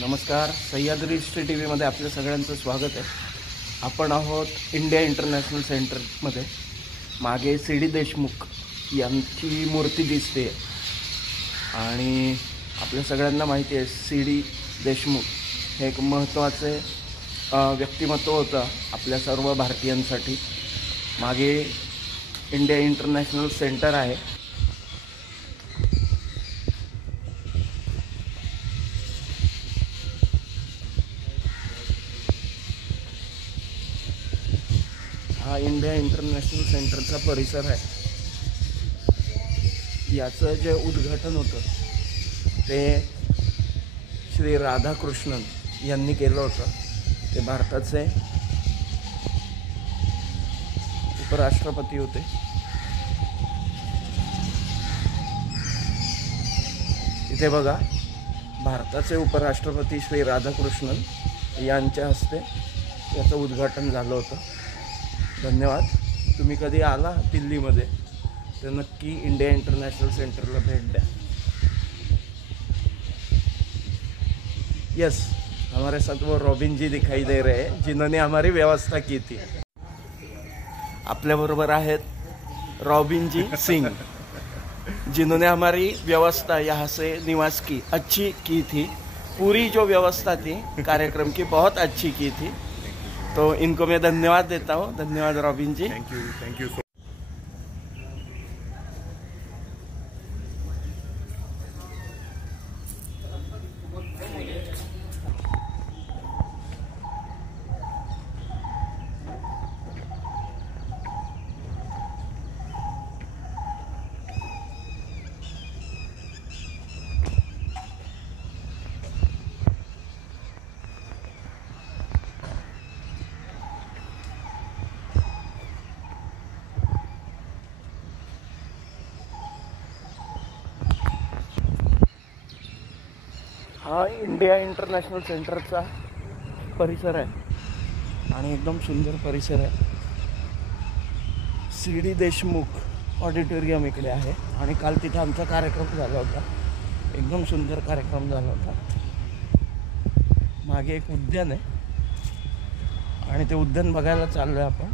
नमस्कार, Sahyadri history T व्हीमध्ये आपल्या सगळ्यांचं स्वागत आहे. आपण आहोत इंडिया इंटरनॅशनल सेंटरमध्ये. मागे सी डी देशमुख यांची मूर्ती दिसते आणि आपल्या सगळ्यांना माहिती आहे सी डी देशमुख हे एक महत्त्वाचे व्यक्तिमत्व होतं आपल्या सर्व भारतीयांसाठी. मागे इंडिया इंटरनॅशनल सेंटर आहे. हा इंडिया इंटरनॅशनल सेंटरचा परिसर आहे. याचं जे उद्घाटन होतं ते श्री राधाकृष्णन यांनी केलं होतं. ते भारताचे उपराष्ट्रपती होते. इथे बघा, भारताचे उपराष्ट्रपती श्री राधाकृष्णन यांच्या हस्ते याचं उद्घाटन झालं होतं. धन्यवाद. तुम्ही कधी आला दिल्लीमध्ये तर नक्की इंडिया इंटरनॅशनल सेंटरला भेट द्या. यस, हमारे साथ वो रॉबिन जी दिखाई दे रहे हैं जिन्होंने हमारी व्यवस्था की थी. आपल्याबरोबर आहेत रॉबिन जी सिंह जिन्होंने हमारी व्यवस्था यहाँ से निवास की अच्छी की थी. पूरी जो व्यवस्था थी कार्यक्रम की बहुत अच्छी की थी. तो इनको मैं धन्यवाद देता हूँ. धन्यवाद रॉबिन जी. Thank you. हा इंडिया इंटरनॅशनल सेंटरचा परिसर आहे आणि एकदम सुंदर परिसर आहे. सी डी देशमुख ऑडिटोरियम इकडे आहे आणि काल तिथे आमचा कार्यक्रम झाला होता. एकदम सुंदर कार्यक्रम झाला होता. मागे एक उद्यान आहे आणि ते उद्यान बघायला चाललो आहे आपण.